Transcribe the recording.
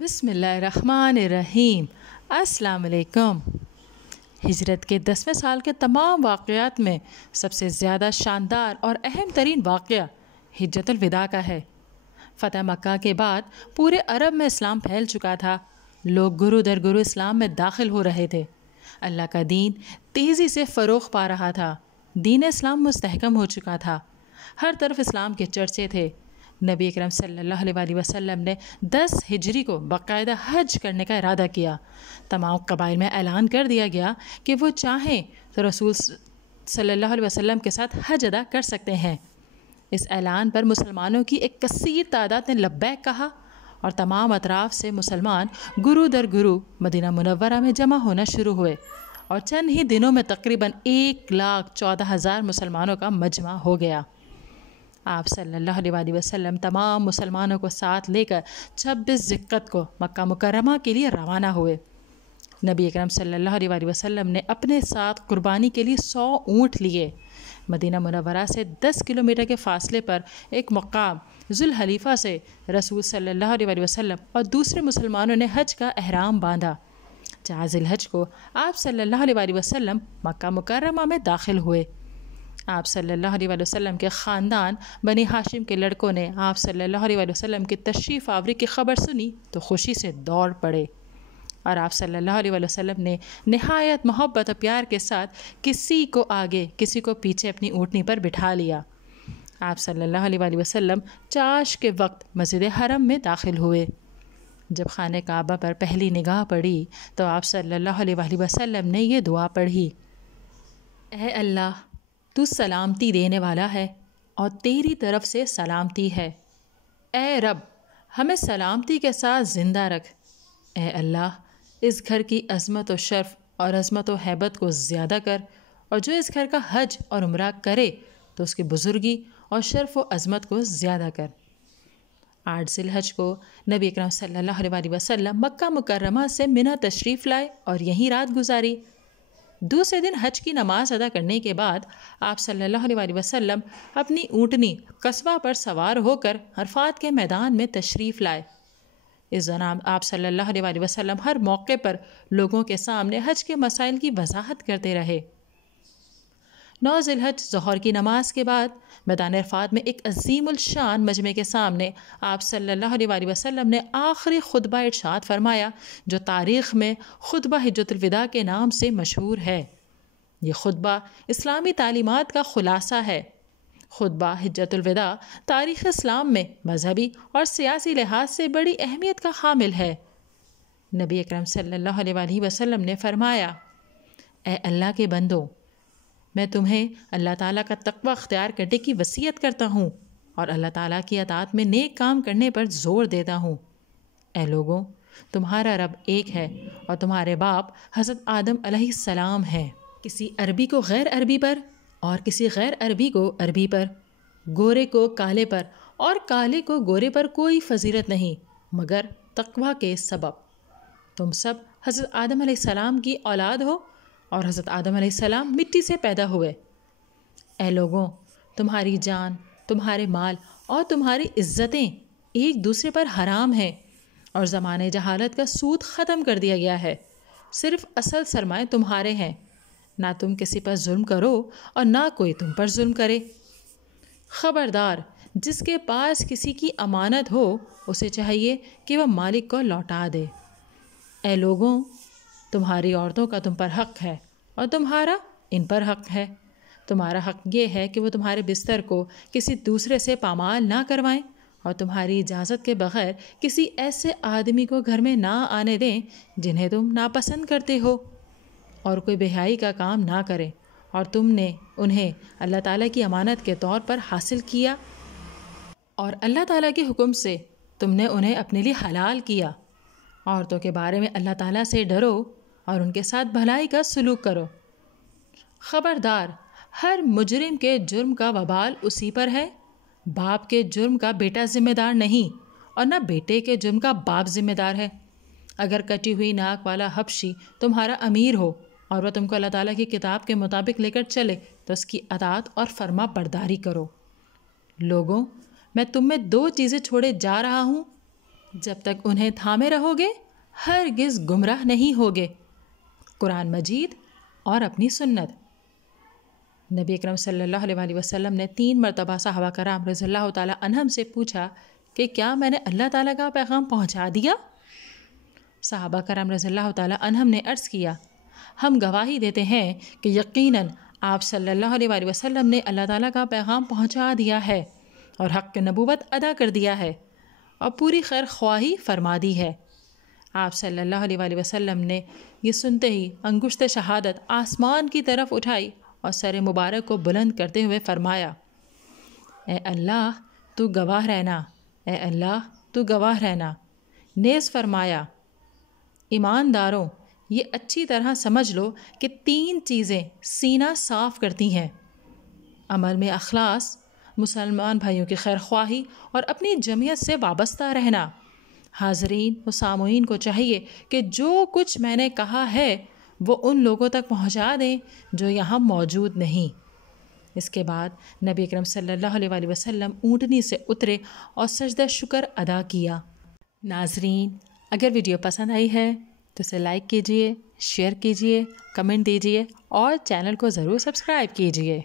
بسم اللہ الرحمن الرحیم۔ السلام علیکم۔ ہجرت کے 10ویں سال کے تمام واقعات میں سب سے زیادہ شاندار اور اہم ترین واقعہ حجۃ الوداع کا ہے۔ فتح مکہ کے بعد پورے عرب میں اسلام پھیل چکا تھا۔ لوگ گرو در گرو اسلام میں داخل ہو رہے تھے۔ اللہ کا دین تیزی سے فروغ پا رہا تھا۔ دین اسلام مستحکم ہو چکا تھا۔ ہر طرف اسلام کے چرچے تھے۔ نبی اکرم صلی اللہ علیہ وسلم نے 10 ہجری کو باقاعدہ حج کرنے کا ارادہ کیا۔ تمام قبائل میں اعلان کر دیا گیا کہ وہ چاہیں تو رسول صلی اللہ علیہ وسلم کے ساتھ حج ادا کر سکتے ہیں۔ اس اعلان پر مسلمانوں کی ایک کثیر تعداد نے لبیک کہا اور تمام اطراف سے مسلمان گرو در گرو مدینہ منورہ میں جمع ہونا شروع ہوئے اور چند ہی دنوں میں تقریباً 1,14,000 مسلمانوں کا مجمع ہو گیا۔ آپ صلی اللہ علیہ وسلم تمام مسلمانوں کو ساتھ لے کر 26 ذی-القعدہ کو مکہ مکرمہ کے لیے روانہ ہوئے۔ نبی اکرم صلی اللہ علیہ وسلم نے اپنے ساتھ قربانی کے لیے 100 اونٹ لیے۔ مدینہ منورہ سے 10 کلومیٹر کے فاصلے پر ایک مقام ذوالحلیفہ سے رسول صلی اللہ علیہ وسلم اور دوسرے مسلمانوں نے حج کا احرام باندھا۔ 4 ذی الحج کو آپ صلی اللہ علیہ وسلم مکہ مکرمہ میں داخل ہوئے۔ آپ صلی اللہ علیہ وسلم کے خاندان بنی ہاشم کے لڑکوں نے آپ صلی اللہ علیہ وسلم کی تشریف آوری کی خبر سنی تو خوشی سے دوڑ پڑے اور آپ صلی اللہ علیہ وسلم نے نہایت محبت و پیار کے ساتھ کسی کو آگے کسی کو پیچھے اپنی اونٹنی پر بٹھا لیا۔ آپ صلی اللہ علیہ وسلم چاش کے وقت مسجد حرم میں داخل ہوئے۔ جب خانہ کعبہ پر پہلی نگاہ پڑی تو آپ صلی اللہ علیہ وسلم نے یہ دعا پڑھی: اے اللہ، تو سلامتی دینے والا ہے اور تیری طرف سے سلامتی ہے۔ اے رب، ہمیں سلامتی کے ساتھ زندہ رکھ۔ اے اللہ، اس گھر کی عظمت و شرف اور عظمت و ہیبت کو زیادہ کر، اور جو اس گھر کا حج اور عمرہ کرے تو اس کی بزرگی اور شرف و عظمت کو زیادہ کر۔ 8 ذی الحج کو نبی اکرم صلی اللہ علیہ وسلم مکہ مکرمہ سے منی تشریف لائے اور یہیں رات گزاری۔ دوسرے دن حج کی نماز ادا کرنے کے بعد آپ صلی اللہ علیہ وسلم اپنی اونٹنی قصبہ پر سوار ہو کر عرفات کے میدان میں تشریف لائے۔ اس دوران آپ صلی اللہ علیہ وسلم ہر موقع پر لوگوں کے سامنے حج کے مسائل کی وضاحت کرتے رہے۔ 9 ذی الحج ظہر کی نماز کے بعد میدان عرفات میں ایک عظیم الشان مجمع کے سامنے آپ صلی اللہ علیہ وسلم نے آخری خطبہ ارشاد فرمایا جو تاریخ میں خطبہ حجۃ الوداع کے نام سے مشہور ہے۔ یہ خطبہ اسلامی تعلیمات کا خلاصہ ہے۔ خطبہ حجۃ الوداع تاریخ اسلام میں مذہبی اور سیاسی لحاظ سے بڑی اہمیت کا حامل ہے۔ نبی اکرم صلی اللہ علیہ وسلم نے فرمایا: اے اللہ کے بندو، میں تمہیں اللہ تعالیٰ کا تقوی اختیار کرنے کی وصیت کرتا ہوں اور اللہ تعالیٰ کی اطاعت میں نیک کام کرنے پر زور دیتا ہوں۔ اے لوگوں، تمہارا رب ایک ہے اور تمہارے باپ حضرت آدم علیہ السلام ہیں۔ کسی عربی کو غیر عربی پر اور کسی غیر عربی کو عربی پر، گورے کو کالے پر اور کالے کو گورے پر کوئی فضیلت نہیں مگر تقوی کے سبب۔ تم سب حضرت آدم علیہ السلام کی اولاد ہو اور حضرت آدم علیہ السلام مٹی سے پیدا ہوئے۔ اے لوگوں، تمہاری جان، تمہارے مال اور تمہاری عزتیں ایک دوسرے پر حرام ہیں اور زمانے جہالت کا سود ختم کر دیا گیا ہے۔ صرف اصل سرمایہ تمہارے ہیں۔ نہ تم کسی پر ظلم کرو اور نہ کوئی تم پر ظلم کرے۔ خبردار، جس کے پاس کسی کی امانت ہو اسے چاہیے کہ وہ مالک کو لوٹا دے۔ اے لوگوں، تمہاری عورتوں کا تم پر حق ہے اور تمہارا ان پر حق ہے۔ تمہارا حق یہ ہے کہ وہ تمہارے بستر کو کسی دوسرے سے پامال نہ کروائیں اور تمہاری اجازت کے بغیر کسی ایسے آدمی کو گھر میں نہ آنے دیں جنہیں تم ناپسند کرتے ہو، اور کوئی بے حیائی کا کام نہ کرے اور تم نے انہیں اللہ تعالیٰ کی امانت کے طور پر حاصل کیا اور اللہ تعالیٰ کے حکم سے تم نے انہیں اپنے لیے حلال کیا۔ عورتوں کے بارے میں اللہ تعالیٰ سے ڈرو اور ان کے ساتھ بھلائی کا سلوک کرو۔ خبردار، ہر مجرم کے جرم کا وبال اسی پر ہے۔ باپ کے جرم کا بیٹا ذمہ دار نہیں اور نہ بیٹے کے جرم کا باپ ذمہ دار ہے۔ اگر کٹی ہوئی ناک والا حبشی تمہارا امیر ہو اور وہ تم کو اللہ تعالیٰ کی کتاب کے مطابق لے کر چلے تو اس کی اطاعت اور فرما برداری کرو۔ لوگوں، میں تم میں 2 چیزیں چھوڑے جا رہا ہوں، جب تک انہیں تھامے رہو گے ہرگز گمراہ نہیں ہوگے۔ قرآن مجید اور اپنی سنت۔ نبی اکرم صلی اللہ علیہ وسلم نے 3 مرتبہ صحابہ کرام رضی اللہ تعالیٰ عنہم سے پوچھا کہ کیا میں نے اللہ تعالیٰ کا پیغام پہنچا دیا؟ صحابہ کرام رضی اللہ تعالیٰ عنہم نے عرض کیا، ہم گواہی دیتے ہیں کہ یقیناً آپ صلی اللہ علیہ وسلم نے اللہ تعالیٰ کا پیغام پہنچا دیا ہے اور حق نبوت ادا کر دیا ہے اور پوری خیر خواہی فرما دی ہے۔ آپ صلی اللہ علیہ وسلم نے یہ سنتے ہی انگشت شہادت آسمان کی طرف اٹھائی اور سر مبارک کو بلند کرتے ہوئے فرمایا، اے اللہ تو گواہ رہنا، اے اللہ تو گواہ رہنا۔ نیز فرمایا، ایمانداروں یہ اچھی طرح سمجھ لو کہ 3 چیزیں سینہ صاف کرتی ہیں: عمل میں اخلاص، مسلمان بھائیوں کی خیر خواہی اور اپنی جمعیت سے وابستہ رہنا۔ حاضرین و سامعین کو چاہیے کہ جو کچھ میں نے کہا ہے وہ ان لوگوں تک پہنچا دیں جو یہاں موجود نہیں۔ اس کے بعد نبی اکرم صلی اللہ علیہ وسلم اونٹنی سے اترے اور سجدہ شکر ادا کیا۔ ناظرین، اگر ویڈیو پسند آئی ہے تو اسے لائک کیجئے، شیئر کیجئے، کمنٹ دیجئے اور چینل کو ضرور سبسکرائب کیجئے۔